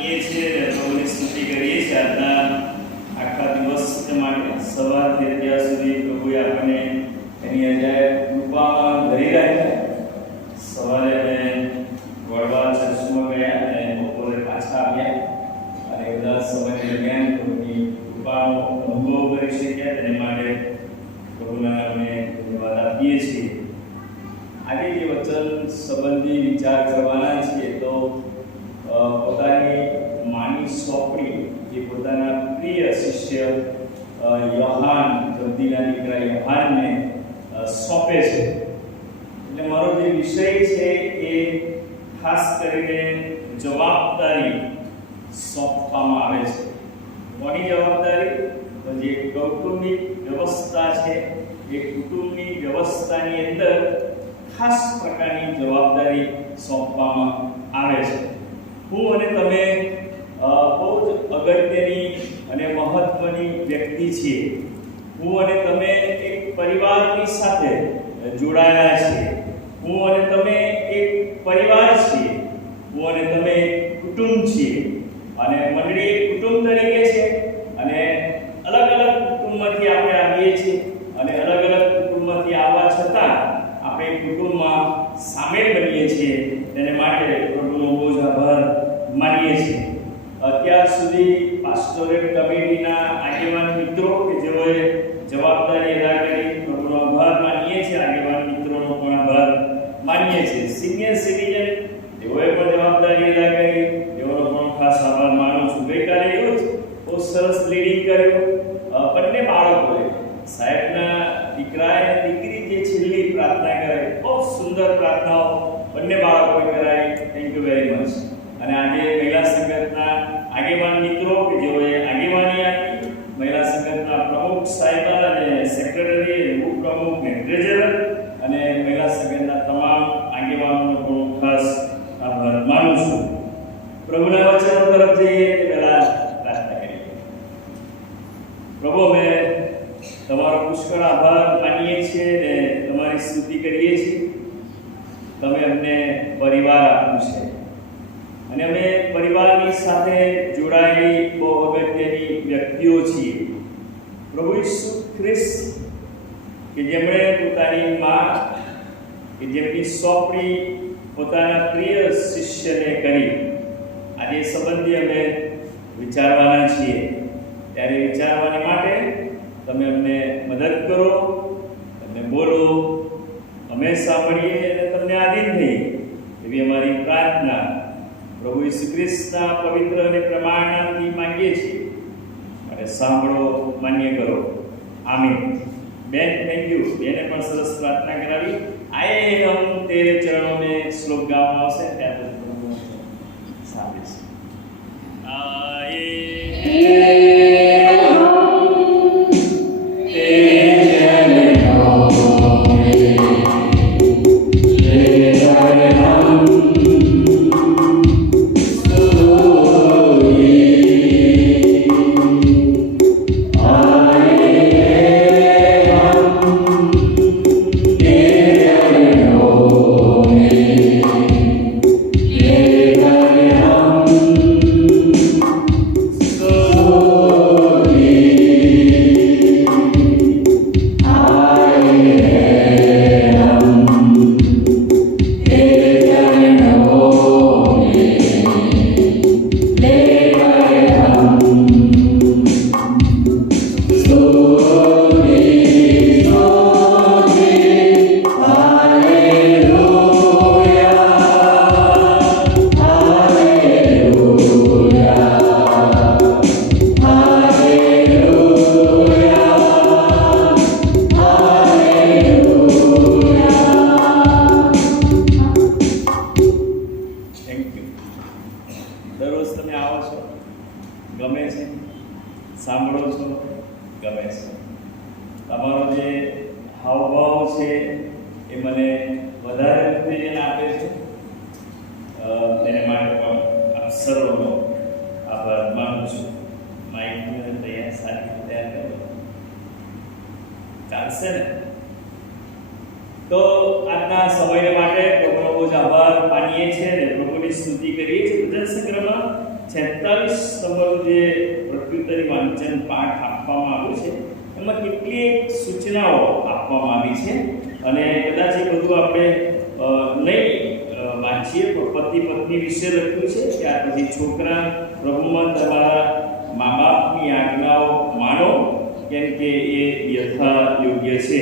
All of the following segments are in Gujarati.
માનીએ છીએ અને પ્રભુની સ્તુતિ કરીએ છીએ આજના આખા દિવસ માટે સવારથી અત્યાર સુધી પ્રભુએ આપણને એની અજાયબ કૃપામાં ધરી રાખ્યા. સવારે અમે વડવા ચર્ચમાં ગયા અને બપોરે પાછા આવ્યા અને બધા સમય દરમિયાન પ્રભુની કૃપાનો અનુભવ કરી શક્યા. તેને માટે પ્રભુના નામે ધન્યવાદ આપીએ છીએ. આજે જે વચન સંબંધી વિચાર કરવાના છીએ તો પોતાની માની સોંપણી જે પોતાના પ્રિય શિષ્ય યોહાન, જબદીના દીકરા યોહાનને સોંપે છે. એટલે મારો જે વિષય છે એ ખાસ કરીને જવાબદારી સોંપવામાં આવે છે. કોની જવાબદારી? તો જે કૌટુંબિક વ્યવસ્થા છે એ કુટુંબની વ્યવસ્થાની અંદર ખાસ પ્રકારની જવાબદારી સોંપવામાં આવે છે. હું અને તમે બહુ જ અગત્યની અને મહત્વની વ્યક્તિ છીએ. હું અને તમે એક પરિવારની સાથે જોડાયેલા છીએ. હું અને તમે એક પરિવાર છીએ. હું અને તમે એક કુટુંબ છીએ અને મંડળી એક કુટુંબ તરીકે છે અને અલગ અલગ કુટુંબમાંથી આપણે આવીએ છીએ અને અલગ અલગ કુટુંબમાંથી આવવા છતાં આપણે કુટુંબમાં સામેલ બનીએ છીએ. તેને માટે પ્રભુનો બહુ જ આભાર માનીએ છીએ. અત્યાર સુધી પાસ્ટોરેટ કમિટીના આગેવાન મિત્રો કે જેઓએ જવાબદારી અદા કરી પ્રભુનો આભાર માનીએ છીએ. આગેવાન મિત્રોનો પણ આભાર માનીએ છીએ. સિનિયર સિટીઝન તેઓએ પણ જવાબદારી અદા કરી, તેઓનો પણ ખાસ આભાર માનું છું. ગઈકાલે એવું જ બહુ સરસ લીડિંગ કર્યું. બંને બાળકોએ સાહેબના દીકરા અને દીકરી જે છેલ્લી પ્રાર્થના કરે, બહુ સુંદર પ્રાર્થનાઓ બંને બાળકોએ કરાવી. Thank you very much. અને આજે મહિલા સંગઠનના આગેવાન મિત્રો કે જેઓએ આગેવાની આપી, મહિલા સંગઠનના પ્રમુખ સાહેબા અને સેક્રેટરી અને ઉપપ્રમુખ અને ટ્રેઝરર અને મહિલા સંગઠનના તમામ આગેવાનોનો પણ ખાસ આભાર માનું છું. પ્રભુના વચનો તરફ જઈએ તે પહેલા પ્રાર્થના કરીએ. પ્રભુ, અમે તમારો પુષ્કળ આભાર માનીએ છીએ અને તમારી સ્તુતિ કરીએ છીએ. તમે અમને પરિવાર આપ્યું છે અને અમે પરિવારની સાથે જોડાયેલી બહુ અગત્યની વ્યક્તિઓ છીએ. પ્રભુ ઈસુ ખ્રિસ્ત કે જેમણે પોતાની માં કે જેમની સોંપણી પોતાના પ્રિય શિષ્યને કરી, આજે સંબંધી અમે વિચારવાના છીએ. ત્યારે વિચારવાની માટે તમે અમને મદદ કરો, તમે બોલો, અમે સાંભળીએ અને તમને આધીન થઈએ એવી અમારી પ્રાર્થના પ્રભુ ઈસુ ખ્રિસ્તના પવિત્ર અને પ્રમાણ નામથી માંગીએ છીએ. અને સાંભળો, માન્ય કરો. આમીન. બેન, થેન્ક યુ. બેને પણ સરસ પ્રાર્થના કરાવી. આયે હમ તેરે ચરણો મેં શ્લોક ગાવામાં આવશે ત્યારે સાંભળીશું. તો આજના સમય માટે પ્રભુનો બહુ આભાર માનીએ છીએ અને પ્રભુની સ્તુતિ કરીએ છીએ. ભજન સંગ્રહમાં 46 નંબરનું જે પ્રત્યુત્તરી વાંચન પાઠ આપવામાં આવ્યું છે એમાં કેટલીક સૂચનાઓ આપવામાં આવી છે અને કદાચ એ બધું આપણે નહીં વાંચીએ પણ પતિ પત્ની વિશે લખ્યું છે. ત્યાર પછી છોકરા પ્રભુમાં તમારા મા બાપની આજ્ઞાઓ માનો કેમ કે એ યથા યોગ્ય છે.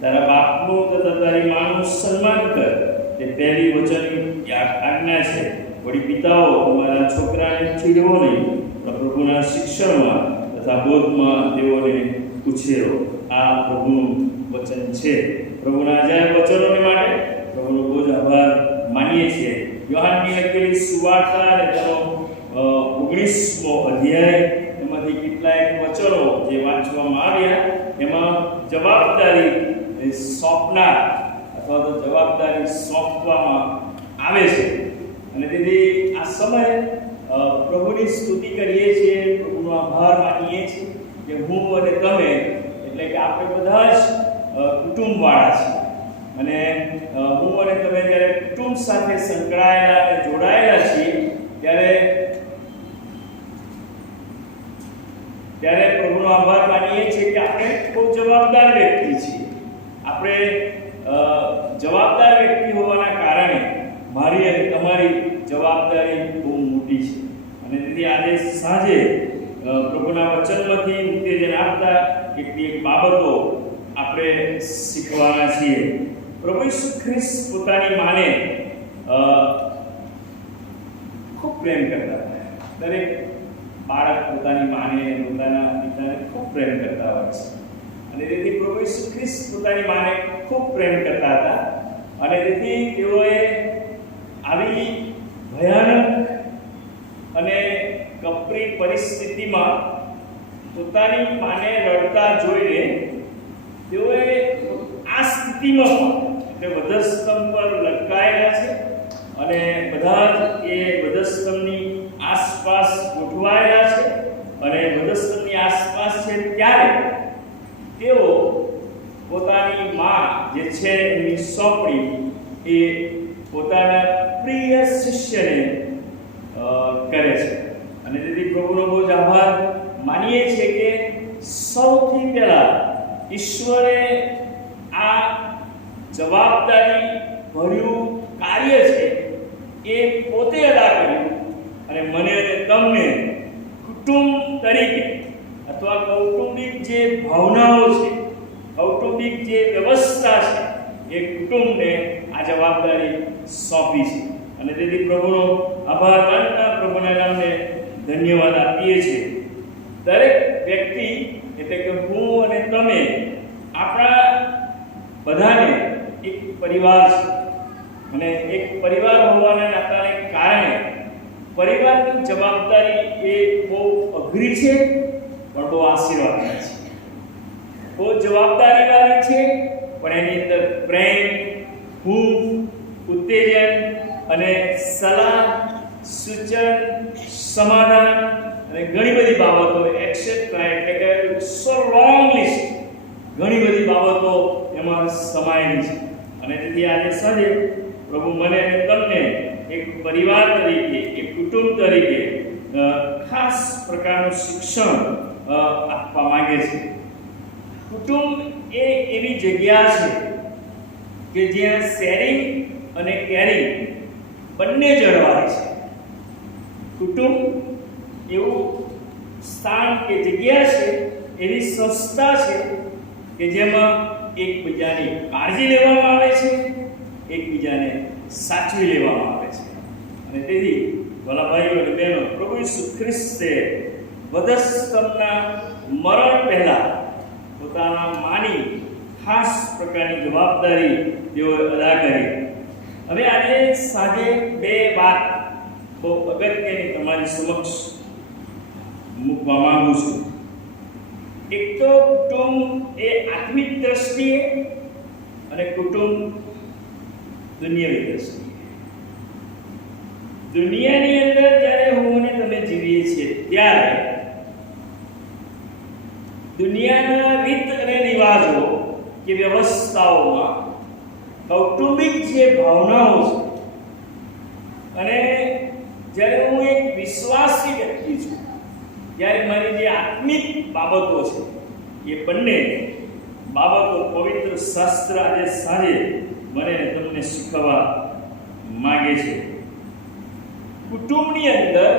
તારા બાપનું તથા તારી માનું સન્માન કર તે પહેલી વચનની આજ્ઞા છે. વળી પિતાઓ તમારા છોકરાને ચીડવો નહીં પણ પ્રભુના શિક્ષણમાં તથા બોધમાં તેઓને ઉછેરો. આ પ્રભુનું વચન છે. પ્રભુના અજાયબ વચનોને માટે પ્રભુનો બહુ જ આભાર માનીએ છીએ. યોહાનની લખેલી સુવાર્તા અને તેનો 19મો અધ્યાય એમાંથી કેટલાક વચનો જે વાંચવામાં આવ્યા એમાં જવાબદારી સોંપનાર અથવા તો જવાબદારી સોંપવામાં આવે છે અને તેથી આ સમયે પ્રભુની સ્તુતિ કરીએ છીએ, પ્રભુનો આભાર માનીએ છીએ કે હું અને તમે એટલે કે આપણે બધા જ કુટુંબવાળા છીએ અને હું અને તમે જ્યારે કુટુંબ સાથે સંકળાયેલા અને જોડાયેલા છીએ ત્યારે પ્રભુનો આભાર માનીએ છીએ કે આપણે ખૂબ જવાબદાર વ્યક્તિ છીએ. આપણે જવાબદાર વ્યક્તિ હોવાના કારણે મારી અને તમારી જવાબદારી બહુ મોટી છે અને તેથી આજે સાંજે પ્રભુના વચનમાંથી ઉત્તેજન આપતા કેટલીક બાબતો આપણે શીખવાના છીએ. પ્રભુ ઈસુ ખ્રિસ્ત પોતાની માને ખૂબ પ્રેમ કરતા હતા. દરેક બાળક પોતાની માને પોતાના પિતાને ખૂબ પ્રેમ કરતા હોય છે અને તેથી પ્રભુ ઈસુ ખ્રિસ્ત પોતાની માને ખૂબ પ્રેમ કરતા હતા અને તેથી તેઓએ આવી ભયાનક અને કપરી પરિસ્થિતિમાં પોતાની માને રડતા જોઈને તેઓએ આ સ્થિતિમાં પણ એટલે વધસ્તંભ પર લટકાયેલા છે અને બધા જ એ વધસ્તંભની આસપાસ ગોઠવાયેલા છે અને વધસ્તંભની આસપાસ છે ત્યારે તેઓ પોતાની માં જે છે એની સોંપણી એ પોતાના પ્રિય શિષ્યને કરે છે અને તેથી પ્રભુનો બહુ જ આભાર માનીએ છીએ કે સૌથી પહેલા ઈશ્વરે આ જવાબદારી ભર્યું કાર્ય છે એ પોતે અદા કર્યું અને મને અને તમને કુટુંબ તરીકે અથવા કૌટુંબિક જે ભાવનાઓ છે, કૌટુંબિક જે વ્યવસ્થા છે એ કુટુંબને આ જવાબદારી સોંપી છે અને તેથી પ્રભુનો આભાર માનતા પ્રભુના નામને ધન્યવાદ આપીએ છીએ. દરેક વ્યક્તિ એટલે કે હું અને તમે આપણા બધાને એક પરિવાર છે અને એક પરિવાર હોવાના નાતાને કારણે પરિવારની જવાબદારી એ બહુ અઘરી છે પણ બહુ આશીર્વાદની છે. બહુ જવાબદારીવાળી છે પણ એની અંદર પ્રેમ, હૂંફ, ઉત્તેજન અને સલાહ, સૂચન, સમાધાન અને ઘણી બધી બાબતો એક્સેટ્રા એટલે કે સો લોંગ લિસ્ટ ઘણી બધી બાબતો એમાં સમાયેલી છે અને તેથી આજે સાંજે પ્રભુ મને અને તમને એક પરિવાર તરીકે, એક કુટુંબ તરીકે ખાસ પ્રકારનું શિક્ષણ આપવા માંગે છે. કુટુંબ એ એવી જગ્યા છે કે જ્યાં શેરિંગ અને કેરિંગ બંને જળવાય છે. કુટુંબ એવું સ્થાન કે જગ્યા છે, એવી સંસ્થા છે કે જેમાં એકબીજાની કાળજી લેવામાં આવે છે, એકબીજાને સાચવી લેવામાં આવે છે અને તેથી ભલા ભાઈઓ અને બહેનો, પ્રભુ ઈસુ ખ્રિસ્તે વધસ્તંભના મરણ પહેલા પોતાના માની ખાસ પ્રકારની જવાબદારી તેઓએ અદા કરી. હવે આજે સાંજે બે વાત બહુ અગત્યની તમારી સમક્ષ મૂકવા માંગુ છું. એક તો કુટુંબ એ આત્મિક દ્રષ્ટિએ અને કુટુંબ દુનિયાવી દ્રષ્ટિએ. દુનિયાની અંદર જ્યારે હું અને તમે જીવીએ છીએ ત્યારે દુનિયાના રીત અને રિવાજો કે વ્યવસ્થાઓમાં કૌટુંબિક જે ભાવનાઓ છે અને જ્યારે હું એક વિશ્વાસી વ્યક્તિ છું, ત્યારે મારી જે આત્મિક બાબતો છે એ બંને બાબતો પવિત્ર શાસ્ત્ર આજે સાંજે મને તમને શીખવવા માંગે છે. કુટુંબની અંદર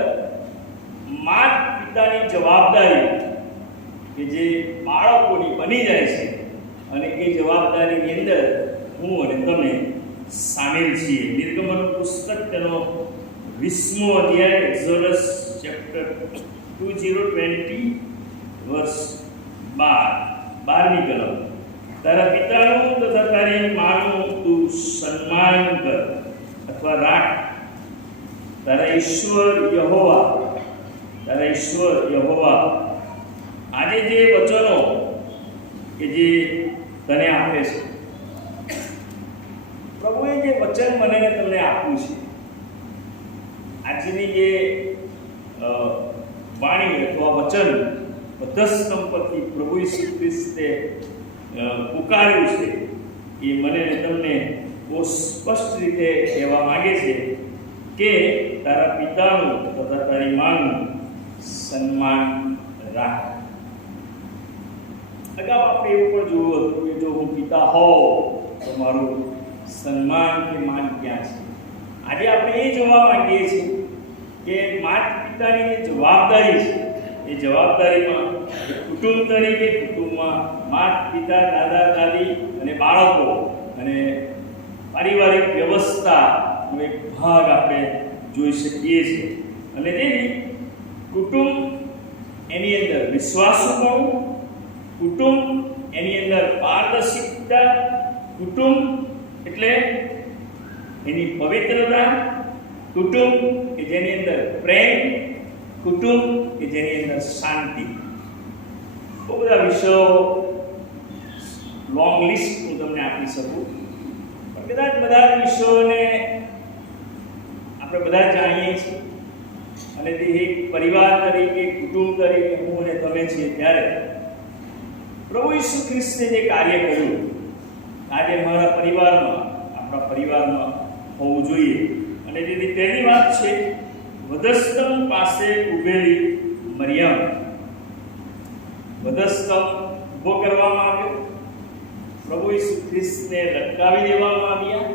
માતા પિતાની જવાબદારી કે જે બાળકોની બની જાય છે, અને એ જવાબદારીની અંદર હું અને તમે સામેલ છીએ. નિર્ગમન પુસ્તક તેનો 20મો અધ્યાય, એક્ઝોડસ ચેપ્ટર 20:20 વર્સ 12મી કલમ. તારા પિતાનું તથા તારી માનું તું સન્માન કર અથવા રાખ. તારા ઈશ્વર યહોવા આજે જે વચનો કે જે તને આપે છે, પ્રભુએ જે વચન મને તમને આપ્યું છે, આજની જે વાણી અથવા વચન મધ્યસ્તંભ પરથી પ્રભુ ઈસુ ખ્રિસ્તે પુકાર્યું છે, એ મને તમને બહુ સ્પષ્ટ રીતે કહેવા માંગે છે કે તારા પિતાનું તથા તારી માનું સન્માન રાખ. અગાઉ આપણે એવું પણ જોયું હતું કે જો હું પિતા હોઉં તો મારું સન્માન કે માન ક્યાં છે. આજે આપણે એ જોવા માંગીએ છીએ કે માતા પિતાની જે જવાબદારી છે, એ જવાબદારીમાં કુટુંબ તરીકે કુટુંબમાં માતા પિતા, દાદા દાદી અને બાળકો અને પારિવારિક વ્યવસ્થાનો એક ભાગ આપણે જોઈ શકીએ છીએ. અને તેથી કુટુંબ એની અંદર વિશ્વાસુપણું, કુટુંબ એની અંદર પારદર્શિકતા, કુટુંબ એટલે એની પવિત્રતા, કુટુંબ કે જેની અંદર પ્રેમ, કુટુંબ કે જેની અંદર શાંતિ. બહુ બધા વિષયો, લોંગ લિસ્ટ હું તમને આપી શકું, પણ કદાચ બધા વિષયોને આપણે બધા જાણીએ છીએ. અને તે એક પરિવાર તરીકે, કુટુંબ તરીકે હું અને તમે છીએ, ત્યારે પ્રભુ ઈસુ ખ્રિસ્તે જે કાર્ય કર્યું આજે મારા પરિવારમાં, આપણા પરિવારમાં હોવું જોઈએ. અને તેથી પહેલી વાત છે વધસ્તંભ પાસે ઊભેલી મરિયમ. વધસ્તંભ ઊભો કરવામાં આવ્યો, પ્રભુ ઈસુ ખ્રિસ્તને લટકાવી દેવામાં આવ્યા,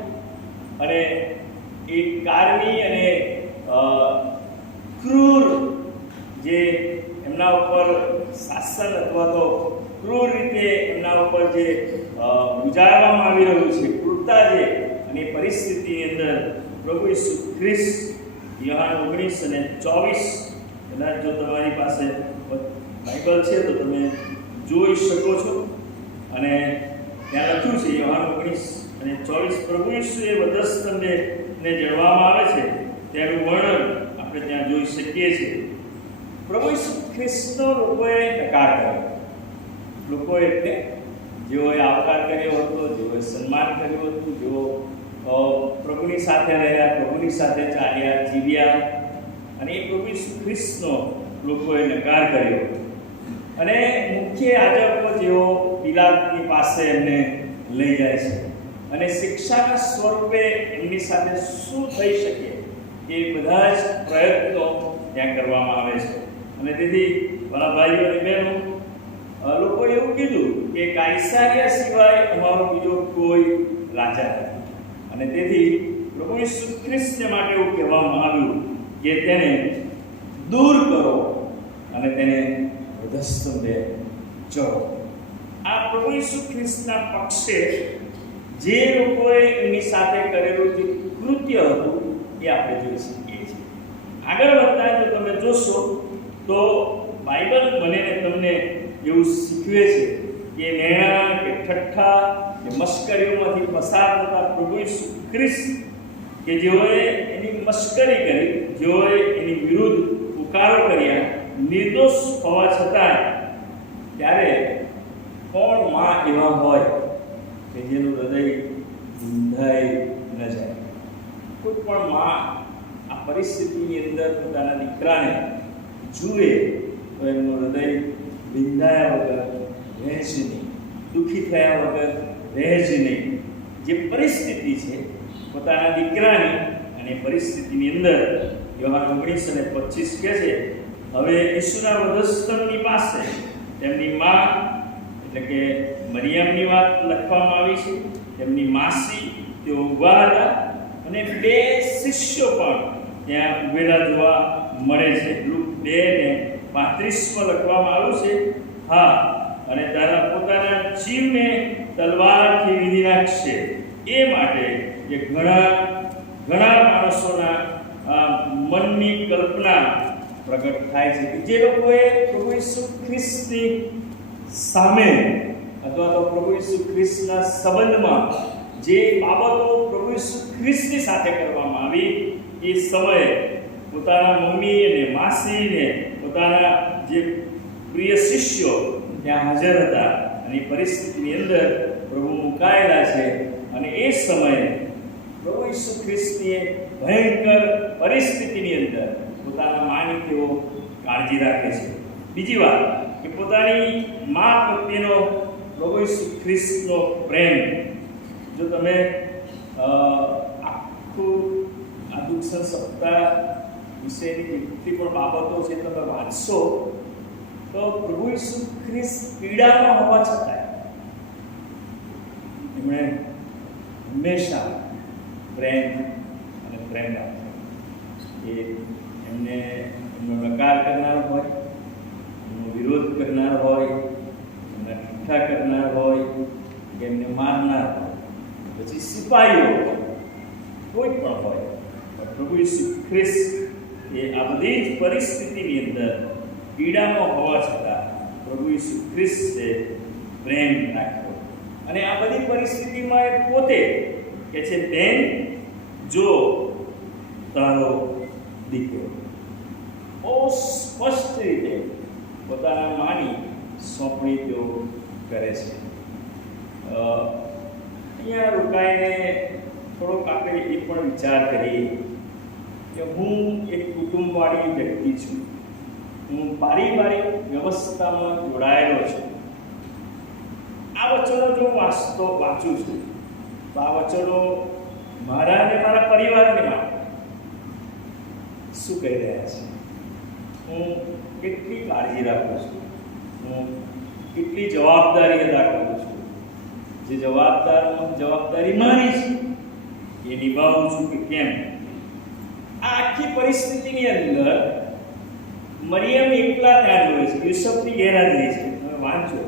અને એક કારની અને ક્રૂર જે એમના ઉપર શાસન અથવા તો ક્રૂર રીતે એમના ઉપર જે ગુજારવામાં આવી રહ્યું છે, ક્રૂરતા જે, અને એ પરિસ્થિતિની અંદર પ્રભુ ઈસુ ખ્રિસ્ત યોહાન 19:24, કદાચ જો તમારી પાસે બાઇબલ છે તો તમે જોઈ શકો છો. અને ત્યાં લખ્યું છે યોહાન 19:24, પ્રભુ ઈસુએ વધસ્તંભને જળવામાં આવે છે તેનું વર્ણન આપણે ત્યાં જોઈ શકીએ છીએ. પ્રભુ ઈસુ ખ્રિસ્તનો લોકોએ નકાર કર્યો. લોકો એટલે જેઓએ આવકાર કર્યો હતો, જેઓએ સન્માન કર્યું હતું, જેઓ પ્રભુની સાથે રહ્યા, પ્રભુની સાથે ચાલ્યા, જીવ્યા, અને એ પ્રભુ ઈસુ ખ્રિસ્તનો લોકોએ નકાર કર્યો. અને મુખ્ય યાજકો જેઓ પિલાતની પાસે એમને લઈ જાય છે, અને શિક્ષાના સ્વરૂપે એમની સાથે શું થઈ શકે એ બધા જ પ્રયત્નો ત્યાં કરવામાં આવે છે. અને તેથી મારા ભાઈઓ અને બહેનો, લોકોએ એવું કીધું કે કાયસારિયા સિવાય અમારો બીજો કોઈ રાજા નથી. અને તેથી પ્રભુ ઈસુ ખ્રિસ્તને માટે એવું કહેવામાં આવ્યું કે તેને દૂર કરો અને તેને વધસ્તંભે ચડો. આ પ્રભુ ઈસુ ખ્રિસ્તના પક્ષે જે લોકોએ એમની સાથે કરેલું જે કૃત્ય હતું એ આપણે જોઈ શકીએ છીએ. આગળ વધતા જો તમે જોશો તો બાઇબલ મને ને તમને એવું શીખવે છે કે મેણા કે ઠઠ્ઠા કે મશ્કરીઓમાંથી પસાર થતા પ્રભુ ઈસુ ખ્રિસ્ત કે જેઓએ એની મશ્કરી કરી, જેઓએ એની વિરુદ્ધ પુકારો કર્યા, નિર્દોષ હોવા છતાં, ત્યારે કોણ માં એવા હોય કે જેનું હૃદય વિંધાઈ ન જાય? કોઈ પણ માં આ પરિસ્થિતિની અંદર પોતાના દીકરાને જુએ તો એમનું હૃદય વિંધાયા વગર રહે જ નહીં, દુઃખી થયા વગર રહે જ નહીં. જે પરિસ્થિતિ છે પોતાના દીકરાની, અને પરિસ્થિતિની અંદર યોહાન 19:25 કહે છે, હવે ઈસુના વધસ્તંભની પાસે તેમની માં એટલે કે મરિયમની વાત લખવામાં આવી છે. તેમની માસી તેઓ ઊભા હતા અને 2 શિષ્યો પણ ત્યાં ઊભેલા જોવા મળે છે. લુક 2:35 લખવામાં આવ્યું છે, હા, અને તારા પોતાના જીવને તલવારથી વીંધી નાખશે, એ માટે કે ઘણા માણસોના મનની કલ્પના પ્રગટ થાય છે કે જે લોકોએ પ્રભુ ઈસુ ખ્રિસ્તની સામે અથવા તો પ્રભુ ઈસુ ખ્રિસ્તના સંબંધમાં જે બાબતો પ્રભુ ઈસુ ખ્રિસ્તની સાથે કરવામાં આવી, એ સમયે પોતાના મમ્મી અને માસીને પોતાના જે પ્રિય શિષ્યો ત્યાં હાજર હતા અને એ પરિસ્થિતિની અંદર પ્રભુ મુકાયેલા છે. અને એ સમયે પ્રભુ ઈસુ ખ્રિસ્તીએ ભયંકર પરિસ્થિતિની અંદર પોતાના માની તેઓ કાળજી રાખે છે. બીજી વાત કે પોતાની મા પ્રત્યેનો પ્રભુ ઈસુ ખ્રિસ્તનો પ્રેમ, જો તમે આખું આ દુઃખ સપ્તાહ વિશેની જેટલી પણ બાબતો છે તમે વાંચશો તો પ્રભુ ઈસુ ખ્રિસ્ત પીડામાં હોવા છતાં એમણે હંમેશા પ્રેમ રાખ્યો. એ એમને એમનો નકાર કરનાર હોય, એમનો વિરોધ કરનાર હોય, એમના ઠઠ્ઠા કરનાર હોય, કે એમને મારનાર હોય, પછી સિપાહીઓ હોય, કોઈ પણ હોય, પ્રભુ ઈસુ ખ્રિસ્ત એ આ બધી જ પરિસ્થિતિની અંદર પીડામાં હોવા છતાં પ્રભુ ઈસુ ખ્રિસ્તે પ્રેમ રાખ્યો. અને આ બધી પરિસ્થિતિમાં એ પોતે કે છે, બેન જો તારો દીકરો, બહુ સ્પષ્ટ રીતે પોતાના માની સોંપણી તેઓ કરે છે. અહીંયા રોકાઈને થોડોક આપણે એ પણ વિચાર કરીએ કે હું એક કુટુંબવાળી વ્યક્તિ છું, હું પારિવારિક વ્યવસ્થામાં જોડાયેલો છું. આ વચનો જો વાંચું છું તો આ વચનો મારા અને મારા પરિવારને માટે શું કહી રહ્યા છે? હું કેટલી કાળજી રાખું છું, હું કેટલી જવાબદારી અદા કરું છું, જે જવાબદારી મારી છે એ નિભાવું છું કે કેમ? આ આખી પરિસ્થિતિની અંદર મરિયમ એકલા ત્યાં જોડે છે. યુસુફની ગેરહાજરી છે, તમે વાંચો,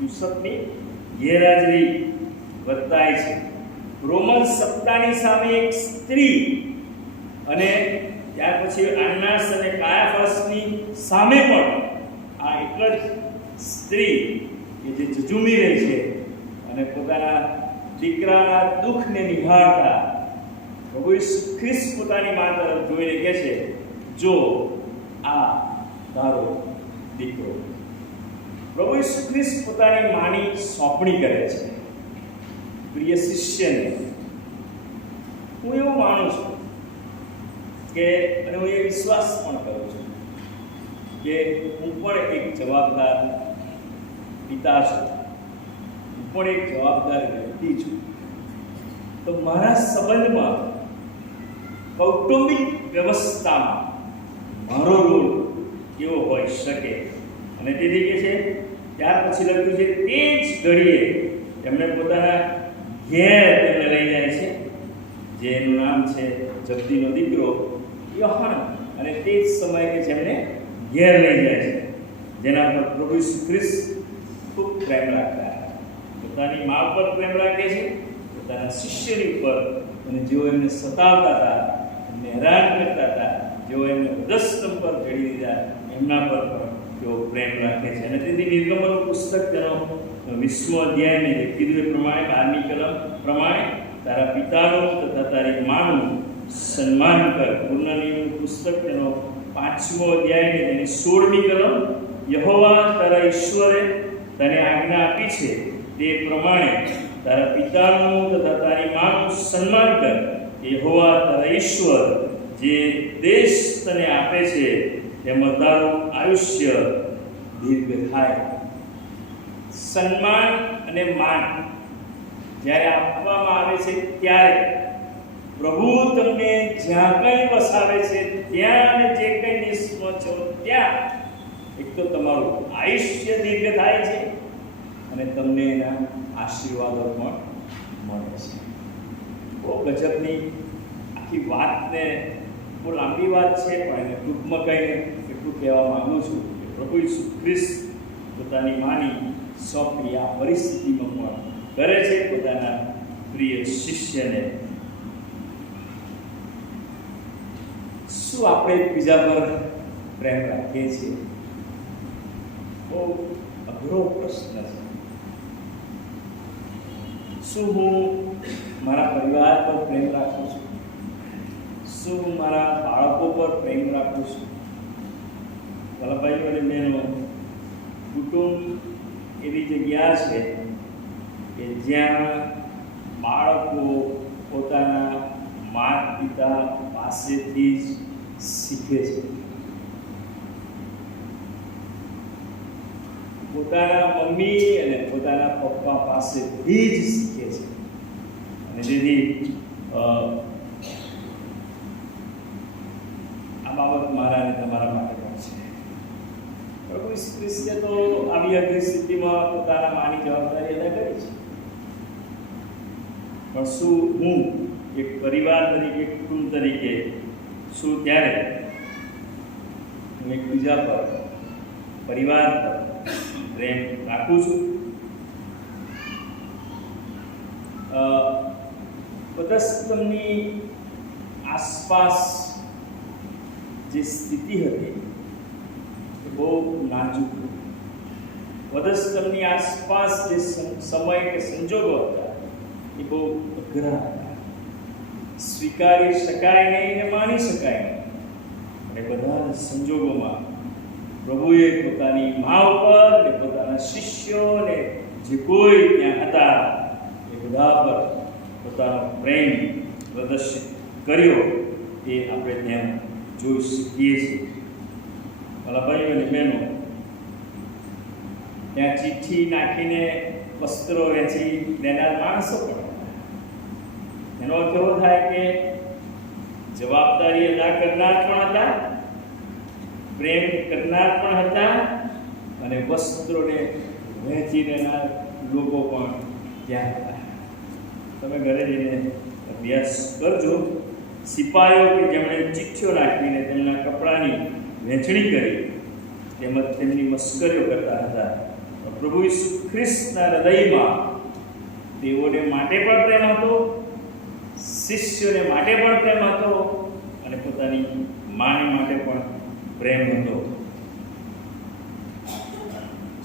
યુસુફની ગેરહાજરી વર્તાય છે. રોમન સત્તાની સામે એક સ્ત્રી અને ત્યાર પછી આન્નાસ અને કાયાફાસની સામે પણ આ એક જ સ્ત્રી કે જે ઝઝૂમી રહી છે અને પોતાના દીકરાના દુઃખને નિભાવતા પ્રભુ ઈસુ ખ્રિસ્ત પોતાની મા તરફ જોઈને કહે છે, જો આ તારો દીકરો. પ્રભુ ઈસુ ખ્રિસ્ત પોતાની માની સોંપણી કરે છે પ્રિય શિષ્યને. હું એવું માનું છું કે, અને હું એ વિશ્વાસ પણ કરું છું કે હું પણ એક જવાબદાર પિતા છું, હું પણ એક જવાબદાર વ્યક્તિ છું. તો મારા સંબંધમાં કૌટુંબિક વ્યવસ્થામાં મારો રોલ કેવો હોઈ શકે? અને તેથી કે છે, ત્યાર પછી લખ્યું છે, તે જ ઘડીએ એમણે પોતાના ઘેર તેમને લઈ જાય છે, જેનું નામ છે જબદીનો દીકરો યોહાન. અને તે જ સમયે કે જેમને ઘેર લઈ જાય છે, જેના પર પ્રભુ ઈસુ ખ્રિસ્ત ખૂબ પ્રેમ રાખતા, પોતાની મા પર પ્રેમ રાખે છે, પોતાના શિષ્યની ઉપર, અને જેઓ એમને સતાવતા હતા, એમને હેરાન કરતા હતા, જેઓ એમને વધસ્તંભ પર ચડી દીધા, એમના પર પણ તેઓ પ્રેમ રાખે છે. અને તેથી નિર્ગમનનું પુસ્તક તેનો 20મો અધ્યાય જે કીધું એ પ્રમાણે 12મી કલમ પ્રમાણે તારા પિતાનું તથા તારી માનું સન્માન કર. પૂર્ણનિયમનું પુસ્તક તેનો 5મો અધ્યાય તેની 16મી કલમ, યહોવા તારા ઈશ્વરે તને આજ્ઞા આપી છે તે પ્રમાણે તારા પિતાનું તથા તારી માનું સન્માન કર. યહોવા તારા ઈશ્વર જે દેશ તને આપે છે તેમાં તારું આયુષ્ય દીર્ઘ થાય. સન્માન અને માન જ્યારે આપવામાં આવે છે ત્યારે પ્રભુ તમને જ્યાં કંઈ વસાવે છે ત્યાં અને જે કંઈ નિસ્વ છો ત્યાં એક તો તમારું આયુષ્ય દીર્ઘ થાય છે અને તમને એના આશીર્વાદો પણ મળે છે. બહુ ગજબની આખી વાતને બહુ લાંબી વાત છે, પણ એને ટૂંકમાં કહીને એટલું કહેવા માંગુ છું કે પ્રભુ ઈસુ ખ્રિસ્ત પોતાની માની સોંપી આ પરિસ્થિતિમાં પણ કરે છે પોતાના પ્રિય શિષ્યને. શું આપણે એકબીજા પર પ્રેમ રાખીએ છીએ? બહુ અઘરો પ્રશ્ન છે. શું હું મારા પરિવાર પર પ્રેમ રાખું છું? શું હું મારા બાળકો પર પ્રેમ રાખું છું? ભલા ભાઈઓ અને બહેનો, કુટુંબ એવી જગ્યા છે કે જ્યાં બાળકો પોતાના માતા પિતા પાસેથી જ શીખે છે. પોતાના મમ્મી અને પોતાના પપ્પા પાસેથી જ શીખે છે. અને તેથી આ બાબત મારા અને તમારા માટે પણ છે. પ્રભુ ઈસુ ખ્રિસ્તે તો આવી અઘરી સ્થિતિમાં પોતાના માની જવાબદારી અદા કરી છે. પણ શું હું એક પરિવાર તરીકે, કુટુંબ તરીકે શું ત્યારે હું એકબીજા પર, પરિવાર પર પ્રેમ રાખું છું? પદસ્તંભની આસપાસ જે સ્થિતિ હતી એ બહુ નાજુક હતી. પદસ્તંભની આસપાસ જે સમય કે સંજોગો હતા એ બહુ અઘરા હતા. સ્વીકારી શકાય નહીં ને માની શકાય નહીં. અને બધા સંજોગોમાં પ્રભુએ પોતાની મા ઉપર ને પોતાના શિષ્યોને જે કોઈ ત્યાં હતા એ બધા પર પોતાનો પ્રેમ પ્રદર્શિત કર્યો એ આપણે ત્યાં જોઈ શકીએ છીએ. ભલા ભાઈઓ અને બહેનો, ત્યાં ચિઠ્ઠી નાખીને વસ્ત્રો વેચી દેનાર માણસો પણ હતા. એનો અર્થ એવો થાય કે જવાબદારી અદા કરનાર પણ હતા, પ્રેમ કરનાર પણ હતા, અને વસ્ત્રોને વહેંચી દેનાર લોકો પણ ત્યાં હતા. તમે ઘરે જઈને અભ્યાસ કરજો. સિપાહીઓ કે જેમણે ચિઠ્ઠીઓ નાખીને તેમના કપડાની વહેંચણી કરી તેમજ તેમની મશ્કરીઓ કરતા હતા, પ્રભુ ઈસુ ખ્રિસ્તના હૃદયમાં તેઓને માટે પણ પ્રેમ હતો, શિષ્યોને માટે પણ પ્રેમ હતો, અને પોતાની માને માટે પણ પ્રેમ હતો.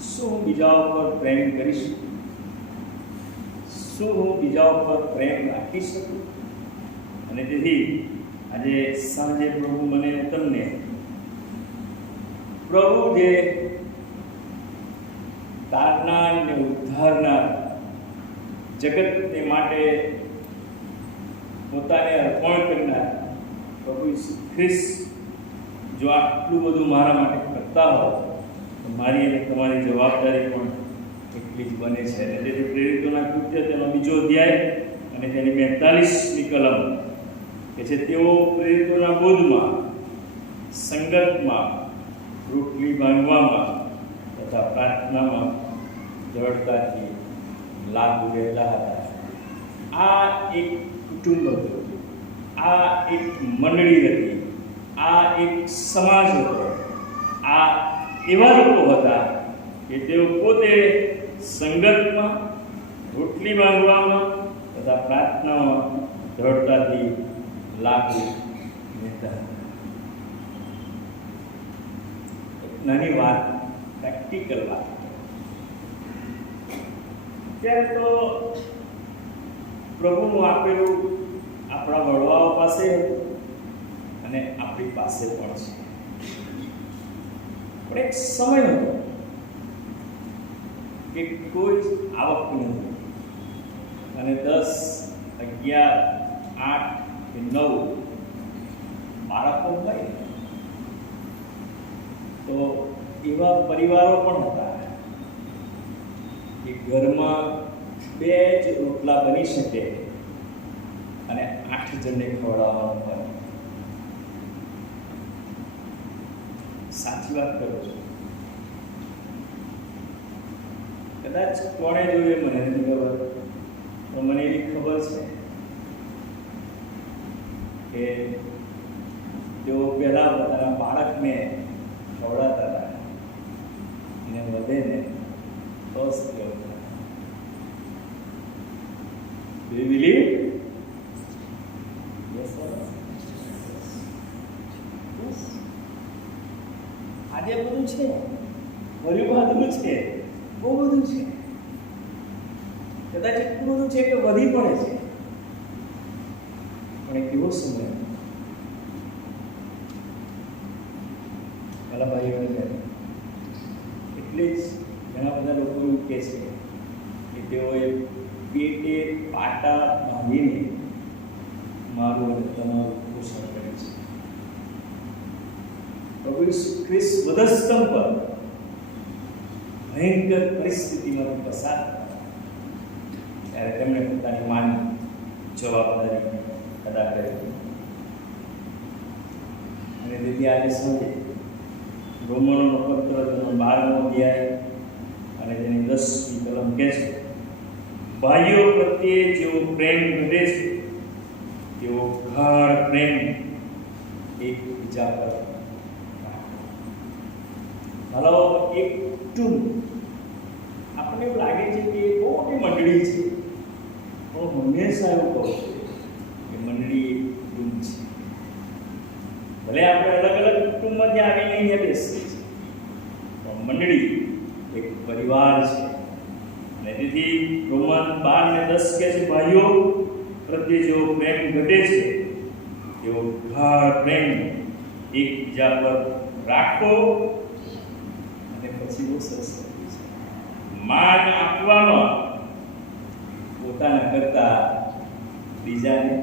શું હું બીજા ઉપર પ્રેમ કરી શકું? શું હું બીજા ઉપર પ્રેમ રાખી શકું? અને તેથી આજે સાંજે પ્રભુ મને તમને પ્રભુ જે તારનાર ને ઉદ્ધારનાર, જગતને માટે પોતાને અર્પણ કરનાર પ્રભુ ઈસુ ખ્રિસ્ત જો આટલું બધું મારા માટે કરતા હોય તો મારી અને તમારી જવાબદારી પણ એટલી જ બને છે. અને તેથી પ્રેરિતોના કૃત્ય તેનો 2 અધ્યાય અને તેની 42મી કલમ કે છે તેઓ પ્રેરિતોના બોધમાં, સંગતમાં, રોટલી બાંધવામાં તથા પ્રાર્થનામાં દ્રઢતાથી લાગુ રહેલા હતા. આ એક કુટુંબ હતું, આ એક મંડળી હતી, આ એક સમાજ હતો. આ એવા લોકો હતા કે તેઓ પોતે સંગતમાં, રોટલી બાંધવામાં તથા પ્રાર્થનામાં દ્રઢતાથી લાગુ રહેતા હતા. નાની વાત, પ્રેક્ટિકલ વાત. ત્યારે તો પ્રભુનું આપેલું આપણા વડવાઓ પાસે અને આપણી પાસે પણ છે. પણ એક સમય હતો કે કોઈ આવક નહોતી અને 10, 11, 8 કે 9 બાળકો હોય તો એવા પરિવારો પણ હતા કે ઘરમાં 2 જ રોટલા બની શકે અને 8 8 જણને ખવડાવવાનું હોય. સાચી વાત કરું છું. કદાચ કોણે જોયું મને નથી ખબર, પણ મને એવી ખબર છે કે તેઓ પહેલા પોતાના બાળકને ખવડાવતા હતા અને વધે ને તો જ તેઓ. Do you believe? Yes or no? Yes. આજે બધું છે, ભર્યું બધું છે, બહુ બધું છે. કદાચ એટલું બધું છે કે વધી પડે છે. પણ એક એવો સમય મારા ભાઈઓ એટલે જ ઘણા બધા લોકો એવું કહે છે કે તેઓએ પેટે પાટા બાંધીને મારું અને તમારું પોષણ કરે છે. પ્રભુ ઈસુ ખ્રિસ્ત વધસ્તંભ પર ભયંકર પરિસ્થિતિમાંથી પસાર ત્યારે તેમણે પોતાની માની જવાબદારી અદા કરી. અને તેથી આજે સાંજે રોમનોનો પત્ર તેનો 12મો અધ્યાય અને તેની 10મી કલમ કહે છે, ભાઈઓ પ્રત્યે જેવો પ્રેમ ઘટે છે તેવો ગાઢ પ્રેમ એકબીજા પર હાલો. એક કુટુંબ આપણને એવું લાગે છે કે બહુ મોટી મંડળી છે, પણ હંમેશા એવું કહું છું કે મંડળી એક કુટુંબ છે. ભલે આપણે અલગ અલગ કુટુંબમાંથી આવીને અહીંયા બેસીએ છીએ, પણ મંડળી એક પરિવાર છે. અને તેથી રોમન 12:10 કહે છે, ભાઈઓ પ્રત્યે જેવો પ્રેમ ઘટે છે તેવો ગાઢ પ્રેમ એકબીજા પર રાખો. અને પછી બહુ સરસ છે, માન આપવામાં પોતાના કરતા બીજાને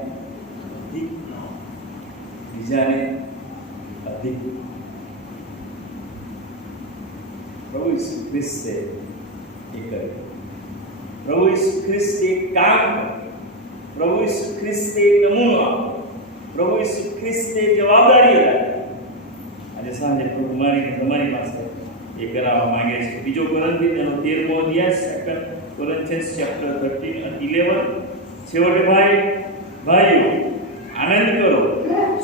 અધિક પ્રભુ ઈસુ ખ્રિસ્તે એ કર્યું. પ્રભુ ઈસુ ખ્રિસ્તે કામ કર્યું. પ્રભુ ઈસુ ખ્રિસ્તે નમૂનો આપ્યો. પ્રભુ ઈસુ ખ્રિસ્તે જવાબદારી અદા કરી. આજે સાંજે પ્રભુ મારીને તમારી પાસે એ કરાવવા માંગે છે. બીજો કોરિન્થીનો 13મો અધ્યાય, 2 Corinthians chapter 13:11. છેવટે ભાઈઓ આનંદ કરો,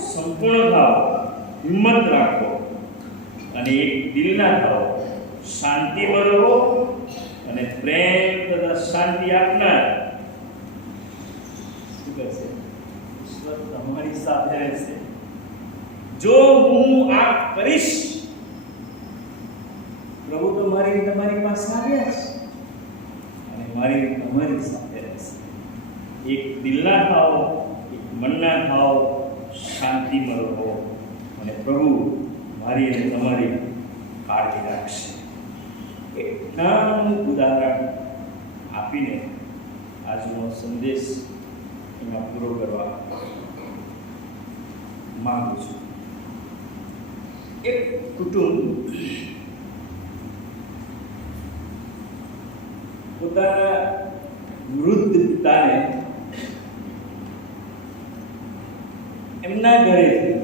સંપૂર્ણ થાઓ, હિંમત રાખો અને એક દિલના થાઓ, શાંતિમાં રહો અને પ્રેમ તથા શાંતિ આપનાર શું કરશે? ઈશ્વર તમારી સાથે રહેશે. જો હું આ કરીશ, પ્રભુ તો તમારી પાસે આવ્યા છે અને તમારી સાથે રહેશે. એક દિલના થાઓ, એક મનના થાઓ, શાંતિમાં રહો અને પ્રભુ મારી અને તમારી કાળજી રાખશે. એક નાનું ઉદાહરણ આપીને આજનો સંદેશ એમાં પૂરો કરવા માંગુ છું. એક કુટુંબ પોતાના વૃદ્ધ પિતાને એમના ઘરેથી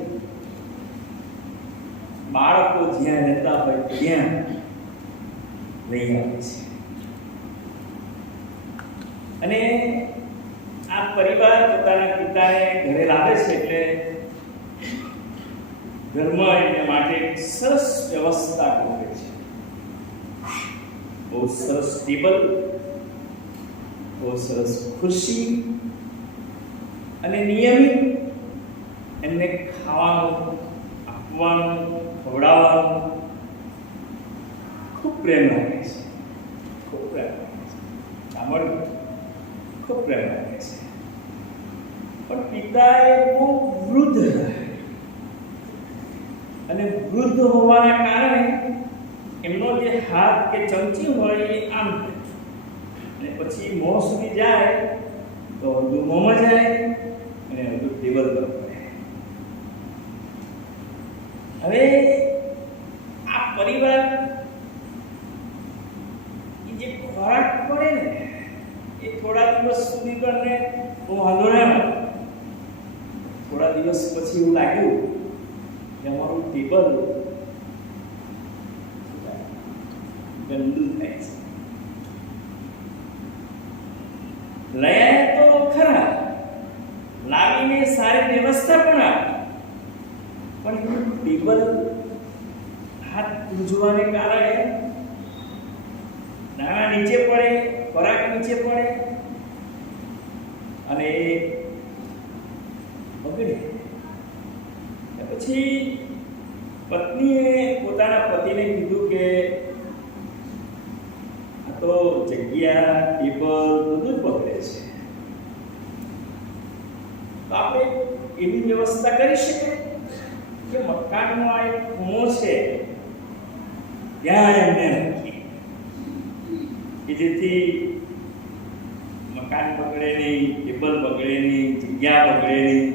બાળકો જ્યાં રહેતા હોય ત્યાં લઈ આવે છે. અને આ પરિવાર પોતાના પિતાને ઘરે લાવે છે એટલે ઘરમાં એને માટે એક સરસ વ્યવસ્થા ગોઠવે છે. બહુ સરસ ટેબલ, બહુ સરસ ખુરશી અને નિયમિત એમને ખાવાનું આપવાનું, ખવડાવવાનું ખૂબ પ્રેમ લાગે છે. ખૂબ પ્રેમ લાગે છે. સાંભળ્યું? ખૂબ પ્રેમ લાગે છે. પણ પિતા એ બહુ વૃદ્ધ હતા અને વૃદ્ધ હોવાના કારણે એમનો જે હાથ કે ચમચી હોય એ આમ અને પછી મોં સુધી જાય તો અડધું મોંમાં જાય અને અડધું ટેબલ પર પડે. હવે આ પરિવાર જે ખોરાક પડે ને એ થોડા દિવસ સુધી તો બહુ વાંધો ના આવે, દિવસ પછી એવું લાગ્યું કે અમારું ટેબલ ગંદુ થાય છે. લઈ આવ્યા તો ખરા, લાવીને સારી વ્યવસ્થા પણ આપી, પણ ટેબલ હાથ પૂજવાને કારણે નાના નીચે પડે, ખોરાક નીચે પડે અને બગડે. પછી પત્નીએ પોતાના પતિને કીધું કે આ તો જગ્યા, ટેબલ બધું બગડે છે, તો આપણે એવી વ્યવસ્થા કરી શકીએ કે મકાનનો આ એક ખૂણો છે ત્યાં એમને રાખીએ કે જેથી મકાન બગડે નહીં, ટેબલ બગડે નહીં, જગ્યા બગડે નહીં.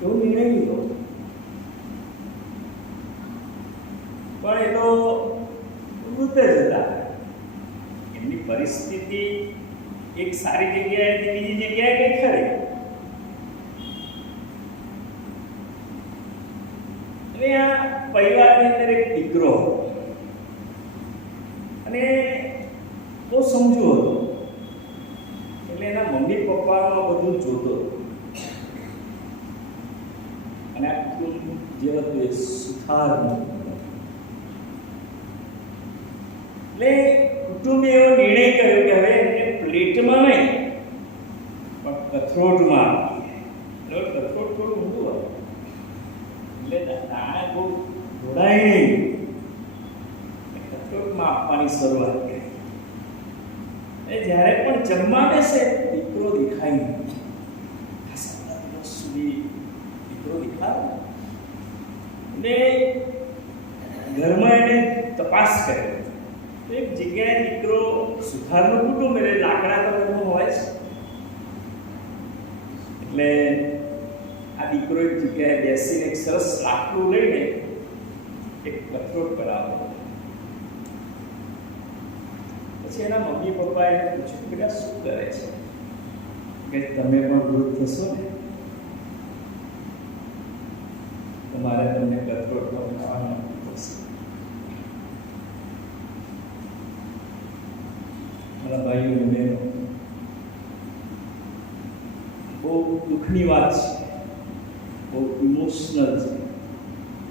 એવો નિર્ણય લીધો. પણ એ તો વૃદ્ધ જ હતા. એમની પરિસ્થિતિ એક સારી જગ્યાએથી બીજી જગ્યાએ ગઈ ખરી. અને આ પરિવારની અંદર એક દીકરો અને બહુ સમજુ હતો, એટલે એના મમ્મી પપ્પામાં બધું જોતો અને આખું જે હતું એ સુથારનું. એટલે કુટુંબે એવો નિર્ણય કર્યો કે હવે એને પ્લેટમાં નહીં પણ કથરોટમાં આપીએ. કથરોટ થોડું ઊંધું હતું એટલે દાણા બહુ ઢોળાય નહીં, કથરોટમાં આપવાની શરૂઆત કરી. જ્યારે પણ જમવા બેસે દીકરો દેખાય નહીં. સારા દિવસ સુધી દીકરો દેખાય એટલે ઘરમાં એને તપાસ કરે. એક જગ્યાએ દીકરો, સુથારનું કુટુંબ એટલે લાકડા તો ઘરમાં હોય છે, એટલે આ દીકરો એક જગ્યાએ બેસીને એક સરસ લાકડું લઈને એક કથરોટ કરાવે. પછી એના મમ્મી પપ્પા એને પૂછ્યું, બેટા શું કરે છે? કે તમે પણ વૃદ્ધ થશો ને, તમારે તમને કથરોટ બનાવવાનો પડશે. મારા ભાઈઓ અને બહેનો, બહુ દુઃખની વાત છે, બહુ ઇમોશનલ છે,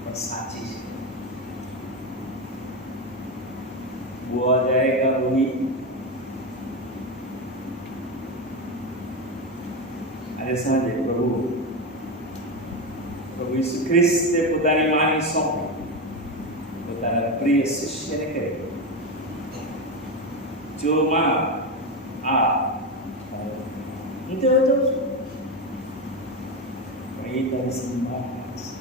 પણ સાચી છે. बुआ जाएगा वही. આજે સાંજે પ્રભુ ઈસુ ખ્રિસ્તે પોતાની માની સોંપી પોતાના પ્રિય શિષ્યને કહે, જો માં આ હું તો જાઉં છું પણ એ તારી સંભાળ રાખશે.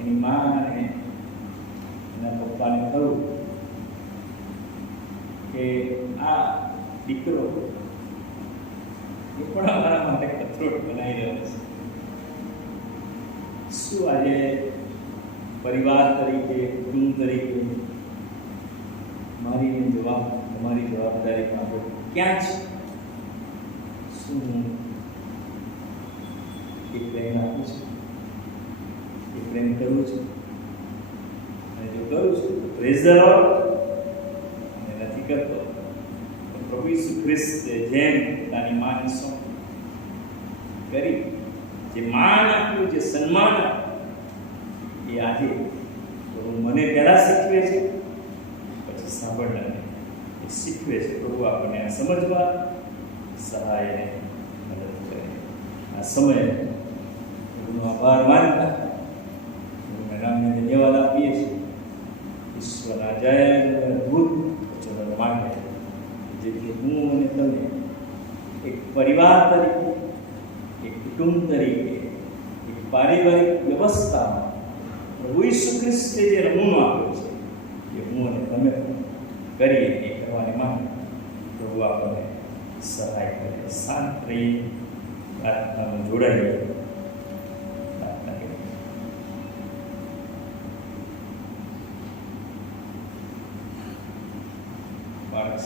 એની માને એના પપ્પાને કહ્યું કે આ દીકરો એ પણ અમારા માટે કથરોટ બનાવી રહ્યો છે. શું આજે પરિવાર તરીકે, કુટુંબ તરીકે તમારી જવાબદારીમાં આપણે ક્યાં છે? શું હું એ પ્રેમ આપું છું, એ પ્રેમ કરું છું? અને જો કરું છું તો પ્રેઝ ધ લોર્ડ, અને નથી કરતો તો પ્રભુ ઈસુ ખ્રિસ્તે જેમ પોતાની માની સોંપણી કરી, જે માન આપ્યું, જે સન્માન આપ્યું, એ આજે પ્રભુ મને પહેલા શીખવે છે, પછી સાંભળનારને એ શીખવે છે. પ્રભુ આપણને આ સમજવા સહાય અને મદદ કરે. આ સમયે પ્રભુનો આભાર માનતા નામને ધન્યવાદ આપીએ છીએ ઈશ્વરના જય અદ્ભુત વચનો માટે, જેથી હું અને તમે એક પરિવાર તરીકે, એક કુટુંબ તરીકે, એક પારિવારિક વ્યવસ્થામાં પ્રભુ ઈસુ ખ્રિસ્તે જે નમૂનો આપ્યો છે એ હું અને તમે કરીએ, એ કરવાની માંગ પ્રભુ આપણને સહાય કરે. શાંત રહીએ, પ્રાર્થનામાં જોડાઈએ. પ્રાર્થના કરીએ. બાળક